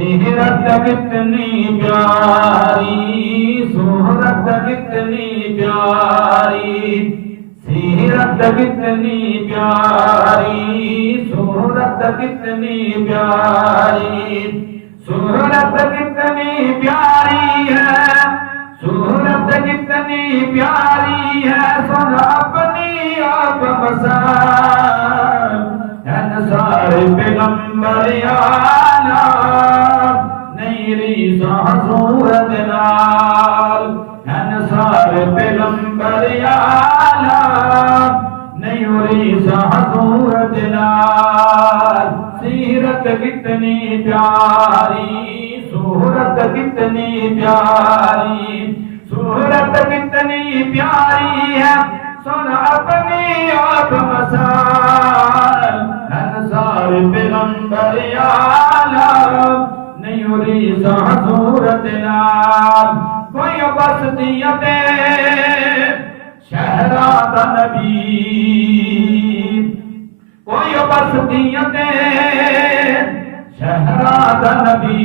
سیرت کتنی پیاری، صورت کتنی پیاری، سیرت کتنی پیاری، صورت کتنی پیاری، صورت کتنی پیاری ہے، صورت کتنی پیاری ہے، سن اپنی آپ مسار انصار پیغمبر آلہ نہیں ریزا صورت نال، انصار پیغمبر آلہ نہیں ریزا صورت نال، سیرت کتنی پیاری، صورت کتنی پیاری، صورت کتنی پیاری ہے، سن اپنی آپ مسار انصار پیغمبر عالم نہیں ریزا صورت نال، کوئی بستیت شہرات نبی، کوئی بستیت شہرات نبی،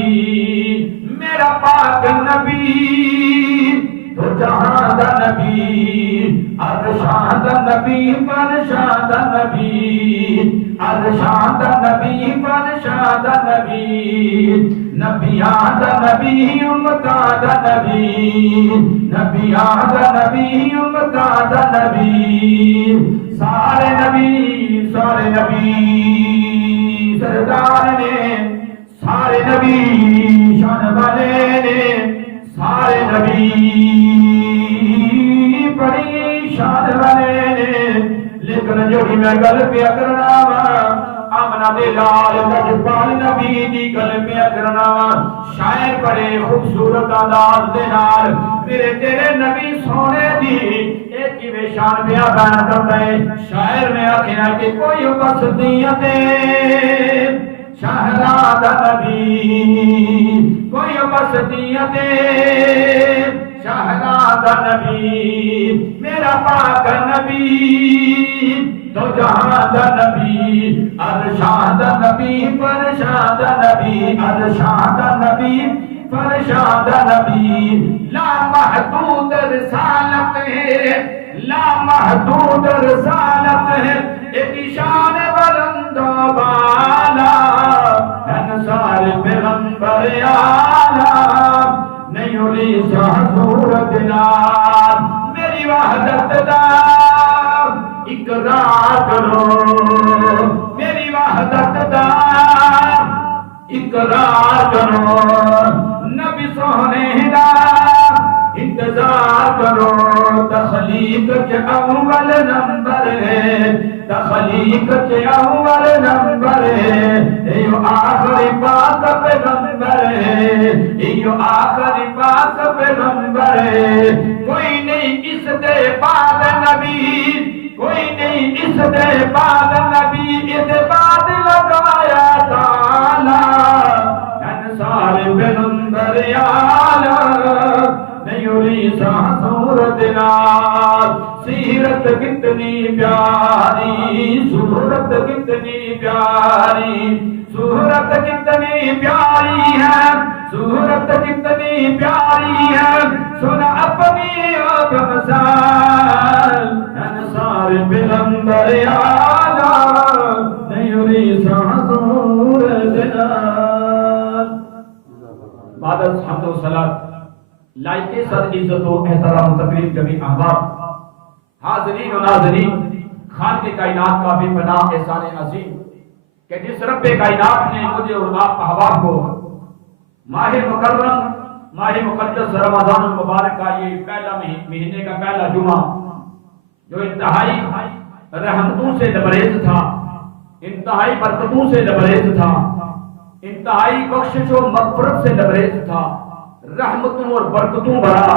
میرا پاک نبی تو جہاں دا نبی، ارشاد نبی فرشاد نبی، ارشاد نبی فرشاد نبی، نبیاد نبی امتاد نبی، نبیاد نبی امتاد نبی، سارے نبی سارے نبی سردار نے، سارے نبی شان والے نے، سارے نبی بڑی شان والے نے، لیکن جو بھی میں گل پہ کرنا وا آمنہ دے لال لجپال نبی دی گل پہ کرنا وا، شاعر بڑے خوبصورت انداز دے نال میرے تیرے نبی سونے دی ایک ہی شان بیان کرتا ہے، شاعر نے آخیا کہ کوئی بستیت شہرات نبی، کوئی بستیت شہرات نبی، میرا پاک نبی تو جہاں دا نبی، ارشاد نبی فرشاد نبی، ارشاد نبی فرشاد نبی، لا محدود رسالت ہے، لا محدود رسالت ہے، ایک شان بلند و بالا انصار پیغمبر آلہ نہیں ریزا صورت نال، میری وحدت دا اقرار کرو، میری وحدت دا اقرار کرو، نبی سونے دا انتظار کرو، تخلیق کے اول نمبر ہے، تخلیق کے اول نمبر ہے، ایو آخری پاک پیغمبر ہے، ایو آخری پاک پیغمبر ہے، کوئی نہیں اس دے بعد نبی، کوئی نہیں اس دے بعد نبی، اس بعد لگایا تالا انصار پیغمبر عالم نہیں ریزا صورت نال، سیرت کتنی پیاری، صورت کتنی پیاری، صورت کتنی پیاری ہے، صورت کتنی پیاری ہے، سن اپنی آپ مسار انصار پیغمبر عالم نہیں ریزا صورت نال۔ بعد از حمد و صلاۃ لائق صد عزت و احترام و تقریب جمیع احباب، حاضرین و ناظرین، خالق کائنات کا بے پناہ احسان عظیم کہ جس رب کائنات نے مجھے اور آپ احباب کو ماہ مکرم، ماہ مقدس رمضان المبارک کا یہ پہلا مہینے کا پہلا جمعہ جو انتہائی رحمتوں سے لبریز تھا، انتہائی برکتوں سے لبریز تھا، انتہائی بخشش و مغفرت سے لبریز تھا، رحمتوں اور برکتوں بھرا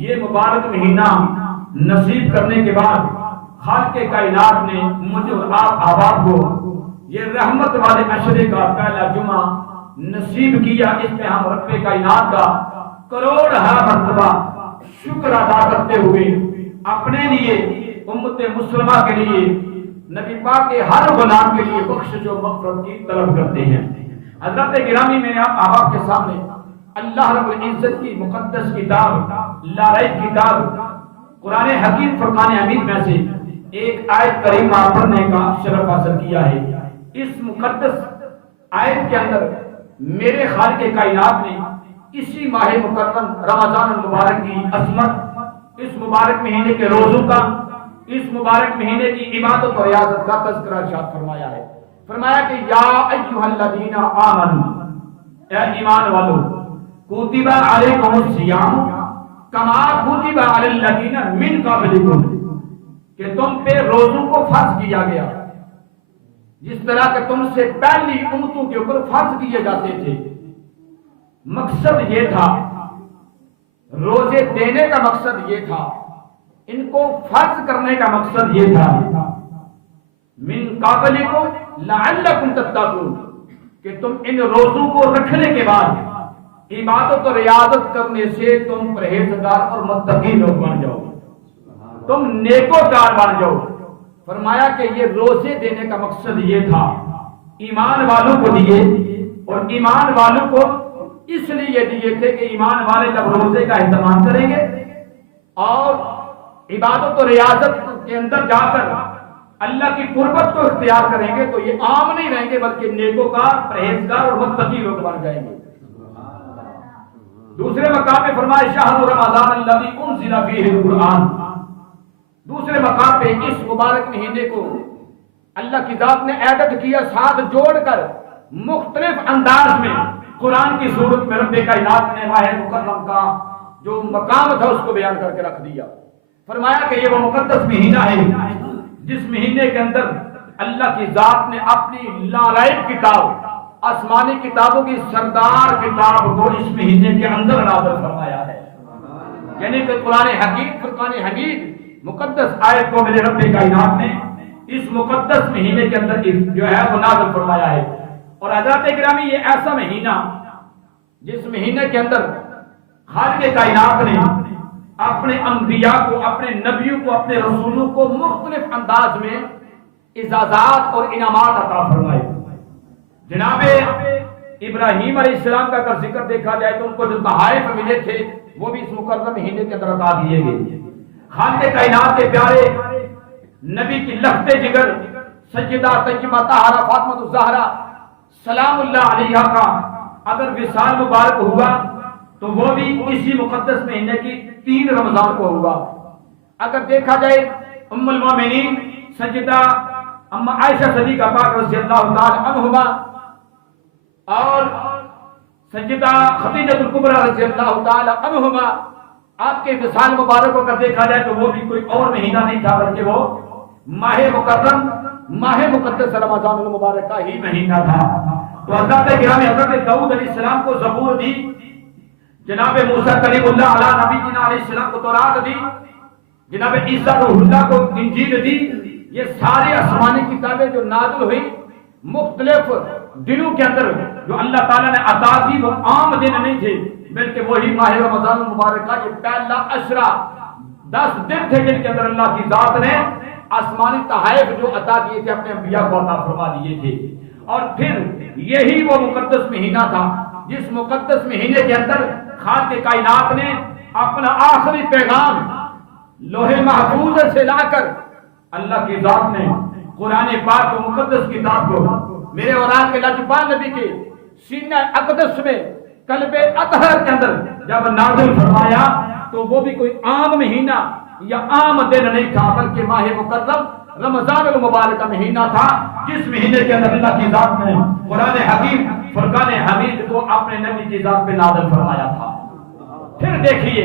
یہ مبارک مہینہ نصیب کرنے کے بعد خالق کائنات نے مجھے اور آپ احباب کو یہ رحمت والے عشرے کا پہلا جمعہ نصیب کیا۔ اس میں ہم رب کائنات کا کروڑہا مرتبہ شکر ادا کرتے ہوئے اپنے لیے، امت مسلمہ کے لیے، نبی پاک کے ہر غلام کے لیے بخشش و مغفرت کی طلب کرتے ہیں۔ حضرت گرامی میں نے آپ کے سامنے اللہ رب العزت کی مقدس کتاب لا ریب کتاب قرآن حکیم فرقان حمید میں سے ایک آیت کریمہ پڑھنے کا شرف حاصل کیا ہے۔ اس مقدس آیت کے اندر میرے خالق کائنات نے اسی ماہ مکرم رمضان المبارک کی عظمت، اس مبارک مہینے کے روزوں کا، اس مبارک مہینے کی عبادت اور ریاضت کا تذکرہ ارشاد فرمایا ہے۔ فرمایا کہ یا ایھا الذین آمنوا، اے ایمان والو، کتب علیکم الصیام کما کتب علی الذین من قبلکم، کہ تم پہ روزوں کو فرض کیا گیا جس طرح کہ تم سے پہلی امتوں کے اوپر فرض کیے جاتے تھے۔ مقصد یہ تھا، روزے دینے کا مقصد یہ تھا، ان کو فرض کرنے کا مقصد یہ تھا، من قبلکم لعلکم تتقون، کہ تم ان روزوں کو رکھنے کے بعد عبادت اور ریاضت کرنے سے تم پرہیزگار اور متقی لوگ بن جاؤ، تم نیکوکار بن جاؤ۔ فرمایا کہ یہ روزے دینے کا مقصد یہ تھا، ایمان والوں کو دیے، اور ایمان والوں کو اس لیے دیے تھے کہ ایمان والے جب روزے کا اہتمام کریں گے اور عبادت و ریاضت کے اندر جا کر اللہ کی قربت کو اختیار کریں گے تو یہ عام نہیں رہیں گے بلکہ نیکوکار، پرہیزگار اور متقی لوگ بن جائیں گے۔ دوسرے مقام پہ فرمایا شہر رمضان الذی انزل فیہ القرآن، دوسرے مقام پہ اس مبارک مہینے کو اللہ کی ذات نے ایڈٹ کیا، ساتھ جوڑ کر مختلف انداز میں قرآن کی صورت میں رب کائنات نے ماہ مکرم کا جو مقام تھا اس کو بیان کر کے رکھ دیا۔ فرمایا کہ یہ وہ مقدس مہینہ ہے جس مہینے کے اندر اللہ کی ذات نے اپنی لا ریب کتاب، آسمانی کتابوں کی سردار کتاب کو اس مہینے کے اندر نازل فرمایا ہے، یعنی کہ قرآن حکیم فرقان حمید مقدس آیت کو میرے رب کائنات نے اس مقدس مہینے کے اندر جو ہے وہ نازل فرمایا ہے۔ اور حضرات گرامی یہ ایسا مہینہ جس مہینے کے اندر خالق کائنات نے اپنے انبیاء کو، اپنے نبیوں کو، اپنے رسولوں کو مختلف انداز میں اعزازات اور انعامات عطا فرمائے۔ جناب ابراہیم علیہ السلام کا اگر ذکر دیکھا جائے تو ان کو جو تحائف ملے تھے وہ بھی اس مکرم مہینے کے اندر عطا دیے گئے۔ خالق کائنات کے پیارے نبی کی لخت جگر سیدہ طیبہ طاہرہ فاطمہ الزہرا سلام اللہ علیہا کا اگر وصال مبارک ہوا تو وہ بھی اسی مقدس مہینے کی 3 رمضان کو ہوا۔ اگر دیکھا جائے ام المومنین سیدہ اما عائشہ صدیقہ پاک رضی اللہ تعالی عنہما اور سیدہ خدیجہ الکبریٰ رضی اللہ تعالی عنہما، آپ کے وصال مبارک کو اگر دیکھا جائے تو وہ بھی کوئی اور مہینہ نہیں تھا بلکہ وہ ماہ مکرم، ماہ مقدس رمضان المبارک کا ہی مہینہ تھا۔ تو حضرت گرامی حضرت داؤد علیہ السلام کو زبور دی، جناب موسیٰ کلیم اللہ علیہ نبی جنہ علیہ السلام کو تورات دی، جناب عیسیٰ روح اللہ کو انجیل دی۔ یہ ساری آسمانی کتابیں جو نازل ہوئی مختلف دنوں کے اندر جو اللہ تعالیٰ نے عطا کی وہ عام دن نہیں تھے بلکہ وہی ماہ رمضان المبارک کا یہ پہلا عشرہ 10 دن تھے جن کے اندر اللہ کی ذات نے آسمانی تحائف جو عطا کیے تھے اپنے انبیاء کو عطا فرما دیے تھے۔ اور پھر یہی وہ مقدس مہینہ تھا جس مقدس مہینے کے اندر خالق کائنات نے اپنا آخری پیغام لوح محفوظ سے لا کر اللہ کی ذات نے قرآن پاک کو مقدس کتاب کو میرے اور آپ کے لاجواب نبی کے سینہ اقدس میں قلب اطہر کے اندر جب نازل فرمایا تو وہ بھی کوئی عام مہینہ یا عام دن نہیں تھا بلکہ ماہ مکرم رمضان المبارک کا مہینہ تھا جس مہینے کے اندر اللہ کی ذات نے قرآن حکیم فرقان حمید کو اپنے نبی کی ذات پہ نازل فرمایا تھا۔ پھر دیکھیے